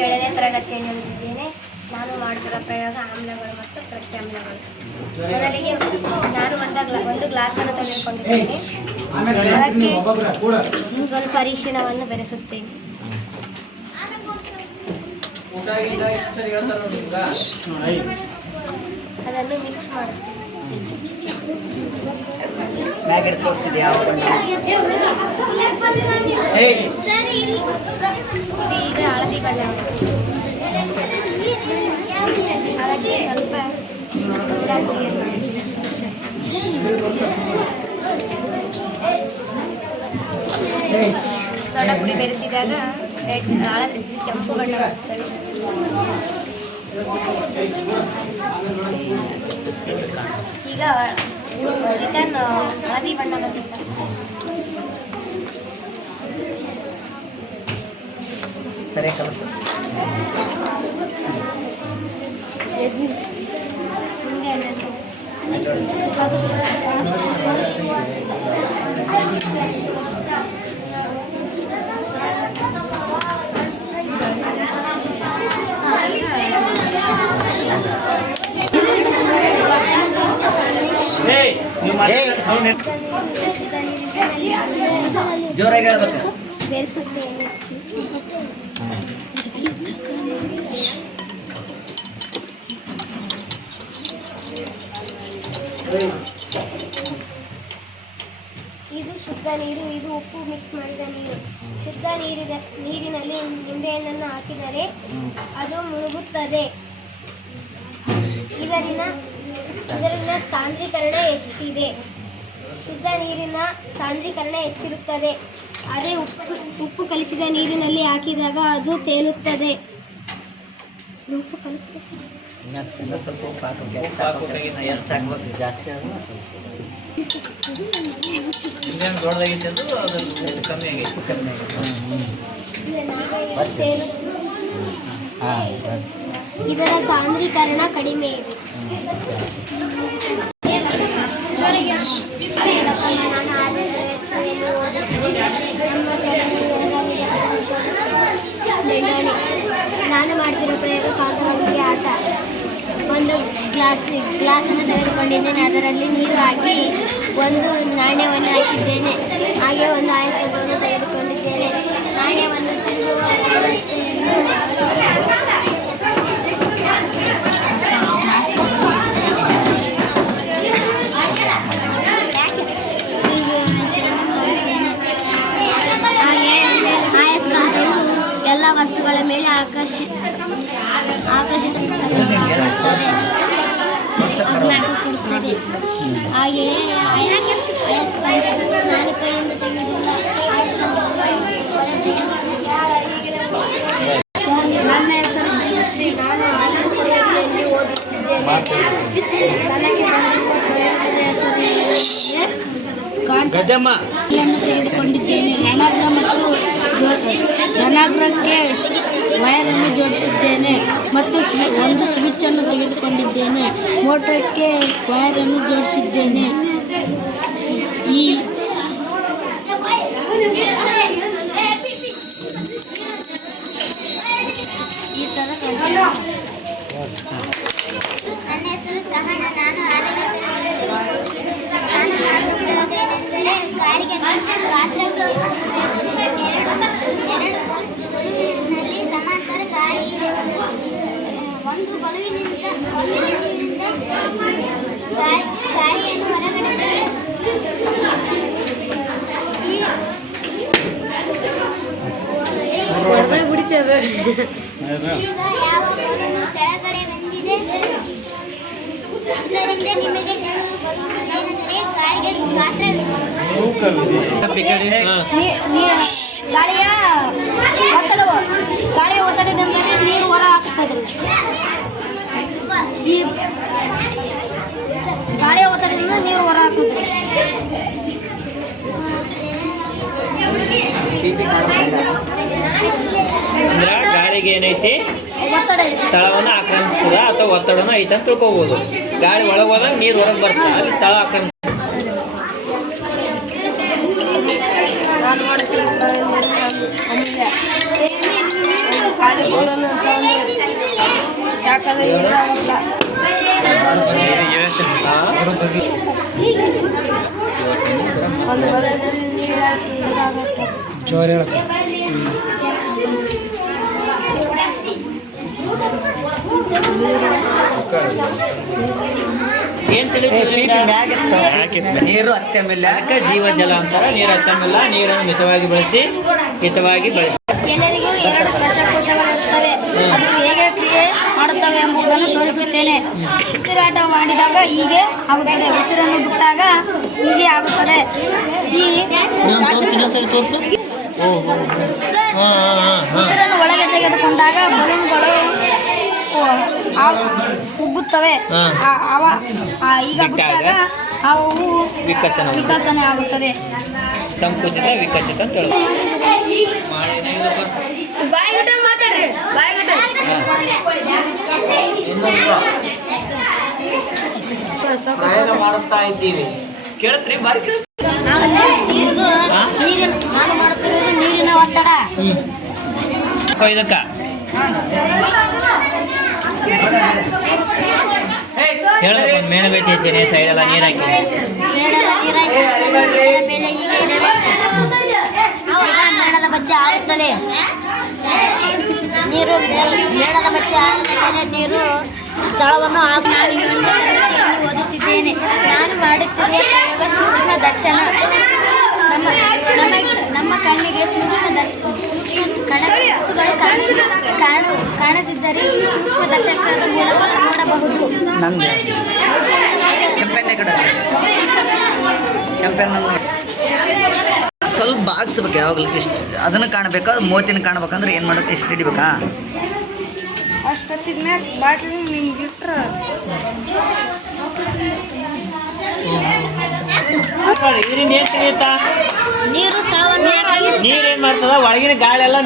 7ನೇ ತರಗತಿಯಲ್ಲಿ ಓದುತ್ತಿದ್ದೇನೆ. ನಾನು ಮಾಡುತ್ತಿರುವ ಪ್ರಯೋಗ ಆಮ್ಲಗಳು ಮತ್ತು ಪ್ರತ್ಯಾಮ್ಲಗಳು. ಮೊದಲಿಗೆ ನಾನು ಒಂದು ಗ್ಲಾಸನ್ನು ತೆಗೆದುಕೊಂಡಿದ್ದೇನೆ. ಅದಕ್ಕೆ ಸ್ವಲ್ಪ ಅರಿಶಿಣವನ್ನು ಬೆರೆಸುತ್ತೇನೆ. ಅದನ್ನು ಮಿಕ್ಸ್ ಮಾಡುತ್ತೇನೆ. ಈಗ ಹಳದಿ ಬಣ್ಣ ಅದಕ್ಕೆ ಸ್ವಲ್ಪ ಪುಡಿ ಬೆರೆಸಿದಾಗ ಕೆಂಪು ಬಣ್ಣ ಬರ್ತದೆ. ಈಗ ರಿಟರ್ನ್ ಹಳದಿ ಬಣ್ಣ ಬರುತ್ತೆ. ಸರಿ ಕೆಲಸ ಜೋರಾಗಿ ಹೇಳ್ಬೇಕು. ಇದು ಶುದ್ಧ ನೀರು, ಇದು ಉಪ್ಪು ಮಿಕ್ಸ್ ಮಾಡಿದ ನೀರು. ಶುದ್ಧ ನೀರಿನಲ್ಲಿ ನಿಂಬೆಹಣ್ಣನ್ನು ಹಾಕಿದರೆ ಅದು ಮುಳುಗುತ್ತದೆ. ಇದರಿಂದ ಸಾಂದ್ರೀಕರಣ ಹೆಚ್ಚಿದೆ. ಶುದ್ಧ ನೀರಿನ ಸಾಂದ್ರೀಕರಣ ಹೆಚ್ಚಿರುತ್ತದೆ. ಅದೇ ಉಪ್ಪು ಕಲಿಸಿದ ನೀರಿನಲ್ಲಿ ಹಾಕಿದಾಗ ಅದು ತೇಲುತ್ತದೆ. ಉಪ್ಪು ಕಲಿಸ್ಬೇಕು. ಸ್ವಲ್ಪ ಉಪ್ಪು ಹಾಕಬೇಕು. ಜಾಸ್ತಿ ಇದರ ಸಾಂದ್ರೀಕರಣ ಕಡಿಮೆ ಇದೆ. ನಾನು ಮಾಡ್ತಿರೋ ಪ್ರಯೋಗ ಕಾಂತವಾಣಿಕೆ ಆಟ. ಒಂದು ಗ್ಲಾಸನ್ನು ತೆಗೆದುಕೊಂಡಿದ್ದೇನೆ. ಅದರಲ್ಲಿ ನೀರು ಹಾಕಿ ಒಂದು ನಾಣ್ಯವನ್ನು ಹಾಕಿದ್ದೇನೆ. ಹಾಗೆ ಒಂದು ಆಯಸ್ಸನ್ನು ತೆಗೆದುಕೊಂಡಿದ್ದೇನೆ. ನಾಣ್ಯವನ್ನು ತಿನ್ನುವ ಆಯಸ್ಕಾಂತವು ಎಲ್ಲ ವಸ್ತುಗಳ ಮೇಲೆ ಆಕರ್ಷಿತ ಕೊಡುತ್ತದೆ. ಹಾಗೆಯೇ ಆಯಸ್ಕಾಂತವು ನಾನು ಕೈಯಿಂದ ತೆಗೆದಿಲ್ಲ. ನನ್ನ ಹೆಸರು ಶ್ರೀ. ನಾನು ಆಲೂಕುಡಿಯಲ್ಲಿ ಓದುತ್ತಿದ್ದೇನೆ. ನನಗೆ ಬಂದಿರುವ ಪ್ರಯೋಗದ ಹೆಸರು ಕಾಂತವನ್ನು ತೆಗೆದುಕೊಂಡಿದ್ದೇನೆ. ರಣಾಗ್ರ ಮತ್ತು ಧನಾಗ್ರಕ್ಕೆ ವೈರನ್ನು ಜೋಡಿಸಿದ್ದೇನೆ ಮತ್ತು ಒಂದು ಸ್ವಿಚ್ಚನ್ನು ತೆಗೆದುಕೊಂಡಿದ್ದೇನೆ. ಮೋಟರ್ಗೆ ವೈರನ್ನು ಜೋಡಿಸಿದ್ದೇನೆ. ಈ ಥರ ನನ್ನ ಹೆಸರು ಸಹನ. ನಾನು ಏನೆಂದರೆ ಗಾಳಿಗೆ ನಲ್ಲಿ ಸಮಾಂತರ ಗಾಳಿ ಇದೆ. ಒಂದು ಬಲುವಿನಿಂದ ಗಾಳಿಯನ್ನು ಹೊರಗಡೆ ಈಗ ಯಾವ ಬಲೂನು ಕೆಳಗಡೆ ಬಂದಿದೆ. ಇದರಿಂದ ನಿಮಗೆ ಏನೆಂದರೆ ಗಾಳಿಗೆ ಗಾಳಿಯ ಒತ್ತಡದ ಮೇಲೆ ನೀರು ಹೊರ ಹಾಕ್ತದೆ. ಈ ಗಾಳಿಯ ಒತ್ತಡದಿಂದ ನೀರು ಹೊರ ಹಾಕುತ್ತದೆ. ಅಂದ್ರೆ ಗಾಳಿಗೆ ಏನೈತಿ ಸ್ಥಳವನ್ನು ಆಕ್ರಮಿಸ್ತದ ಅಥವಾ ಒತ್ತಡನ ಐತೆ ಅಂತ ತಿಳ್ಕೊಬೋದು. ಗಾಳಿ ಒಳಗೆ ಹೋದಾಗ ನೀರು ಹೊರಗೆ ಬರ್ತದೆ, ಅಲ್ಲಿ ಸ್ಥಳ ಆಕ್ರಮಿಸ್ತದೆ. ಖಾಲಿ ಬೋರ್ಡನ್ನು ಯಾಕಂದ್ರೆ ಒಂದು ಬದಲಲ್ಲಿ ಜೋರ್ ಹೇಳಕ್ಕ ಏನ್ ತಿಳಿತೀವಿ ನೀರು ಅತ್ಯಮೂಲ್ಯ. ಅದಕ್ಕೆ ಜೀವಜಲ ಅಂತಾರ. ನೀರು ಅತ್ಯಮೂಲ್ಯ. ನೀರನ್ನು ಮಿತವಾಗಿ ಬಳಸಿ. ಎಲ್ಲರಿಗೂ 2 ಶ್ವಾಸಕೋಶಗಳು ಇರುತ್ತವೆ. ಅದು ಹೇಗೆ ಕ್ರಿಯೆ ಮಾಡುತ್ತವೆ ಎಂಬುದನ್ನು ತೋರಿಸುತ್ತೇನೆ. ಉಸಿರಾಟ ಮಾಡಿದಾಗ ಹೀಗೆ ಆಗುತ್ತದೆ, ಉಸಿರನ್ನು ಬಿಟ್ಟಾಗ ಹೀಗೆ ಆಗುತ್ತದೆ. ಈ ತೋರಿಸು. ಉಸಿರನ್ನು ಒಳಗೆ ತೆಗೆದುಕೊಂಡಾಗ ಬಲೂನ್ಗಳು ಉಬ್ಬುತ್ತವೆ. ಈಗ ಬಿಟ್ಟಾಗ ಅವು ವಿಕಸನೆ ಆಗುತ್ತದೆ. ಸಂಕುಚಿತ ವಿಕಸಿತ ಅಂತ ಹೇಳ್ತಾರೆ. ಮಾತಾಡ್ರಿ ಮಾಡುತ್ತಾ ಇದ್ದೀವಿ. ಕೇಳತ್ರಿ ಬಾರಿ ನಾನು ಮಾಡುತ್ತಿರುವುದು ನೀರಿನ ಒತ್ತಡ. ಇದಕ್ಕ ಹೇಳ್ಬೇಕು. ಮೇಣಬತ್ತಿ ಹೆಚ್ಚಿನ ಸೈಡ್ ಎಲ್ಲ ನೀರು ಹಾಕಿ ಮೇಣದ ಬತ್ತಿ ಆಗುತ್ತದೆ. ನೀರು ಮೇಣದ ಬತ್ತಿ ಆದ ಮೇಲೆ ನೀರು ಸ್ಥಳವನ್ನು ನಾನು ಓದುತ್ತಿದ್ದೇನೆ. ನಾನು ಮಾಡುತ್ತಿರುವ ಪ್ರಯೋಗ ಸೂಕ್ಷ್ಮ ದರ್ಶನ. ನಮ್ಮ ಕಣ್ಣಿಗೆ ಸೂಕ್ಷ್ಮ ವಸ್ತುಗಳು ಕಾಣದಿದ್ದರೆ ಈ ಸೂಕ್ಷ್ಮ ದರ್ಶಕದ ಮೂಲಕ ನೋಡಬಹುದು. ಸ್ವಲ್ಪ ಬಾಗಿಸ್ಬೇಕು ಯಾವಾಗಲೂ. ಇಷ್ಟು ಅದನ್ನು ಕಾಣಬೇಕಾ ಮೋತಿನ ಕಾಣ್ಬೇಕಂದ್ರೆ ಏನು ಮಾಡೋದು? ಇಷ್ಟು ಹಿಡಿಬೇಕಾ? ಅಷ್ಟು ಹಚ್ಚಿದ ಮ್ಯಾಗ ಬಾಟ್ಲಿ ನಿಮ್ಗೆ ಇಟ್ರೆ ಇದರಿಂದ ಏನ್ ತಿಳಿಯುತ್ತಾ? ನೀರು ಸ್ಥಳವನ್ನು ನೀರ್ ಏನ್ ಮಾಡ್ತದ? ಒಳಗಿನ ಗಾಳಿ ಎಲ್ಲ